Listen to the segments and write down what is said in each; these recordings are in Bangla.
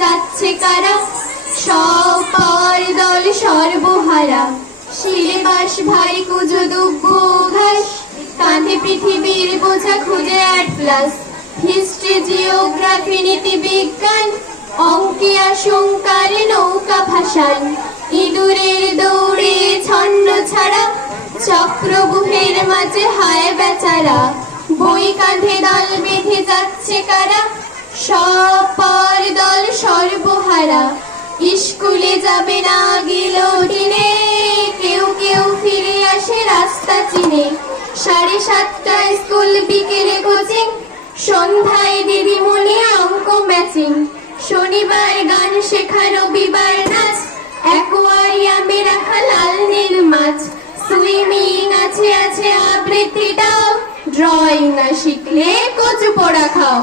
যাচ্ছে কারা, সব পাওয়ার দল সর্বহারা। সিলেবাস ভারী কুজো দুব্ব ঘাস, কাঁধে পৃথিবীর বোঝা খুঁজে অ্যাটলাস। হিস্ট্রি, জিওগ্রাফি, নীতি বিজ্ঞান, অঙ্কে আশঙ্কার নৌকা ভাসান। ইঁদুরের দৌড়ে ছন্ন ছাড়া, চক্রবুহের মাঝে হায় বেচারা। বই কাঁধে দল বেঁধে যাচ্ছে কারা, সব পাওয়ার দল সর্বহারা। স্কুলে যাবে না গিলোটিনে, কেউ কেউ ফিরে আসে রাস্তা চিনে। 7:30 স্কুল, বিকেলে কোচিং, সন্ধ্যায় দিদিমণি অঙ্ক ম্যাচিং। শনিবার গান শেখা, রবিবার নাচ, অ্যাকোয়ারিয়ামে রাখা লাল নীল মাছ। সুইমিং আছে আবৃত্তিটাও, ড্রয়িং না শিখলে কচু পোড়া খাও।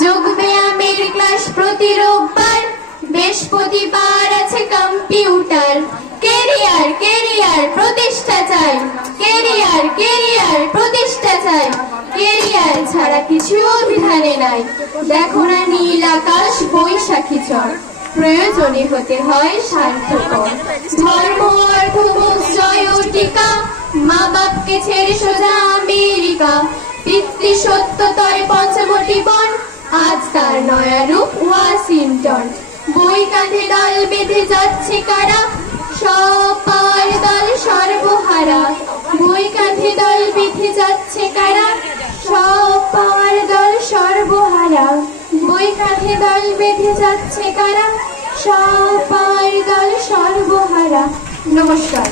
যোগ ব্যায়ামের ক্লাস প্রতি রোববার, বৃহস্পতিবার আছে কম্পিউটার। কেরিয়ার কেরিয়ার প্রতিষ্ঠা চাই, কেরিয়ার কেরিয়ার প্রতিষ্ঠা চাই। কেরিয়ার ছাড়া কিছু অভিধানে নাই, দেখো না নীল আকাশ বৈশাখী ঝড়। প্রয়োজনে হতে হয় স্বার্থপর, ধর্ম অর্থ মোক্ষ জয় ও টিকা। মা বাপকে ছেড়ে সোজা আমেরিকা, পিতৃ সত্যতয় পঞ্চবটি বন, আজ তার নয়া রূপ ওয়াশিংটন। বই কাঁধে দল বেঁধে যাচ্ছে কারা, সব পাওয়ার দল সর্বহারা। বই কাঁধে দল বেঁধে যাচ্ছে কারা, সব পাওয়ার দল সর্বহারা। বই কাঁধে দল বেঁধে যাচ্ছে কারা, সব পাওয়ার দল সর্বহারা। নমস্কার।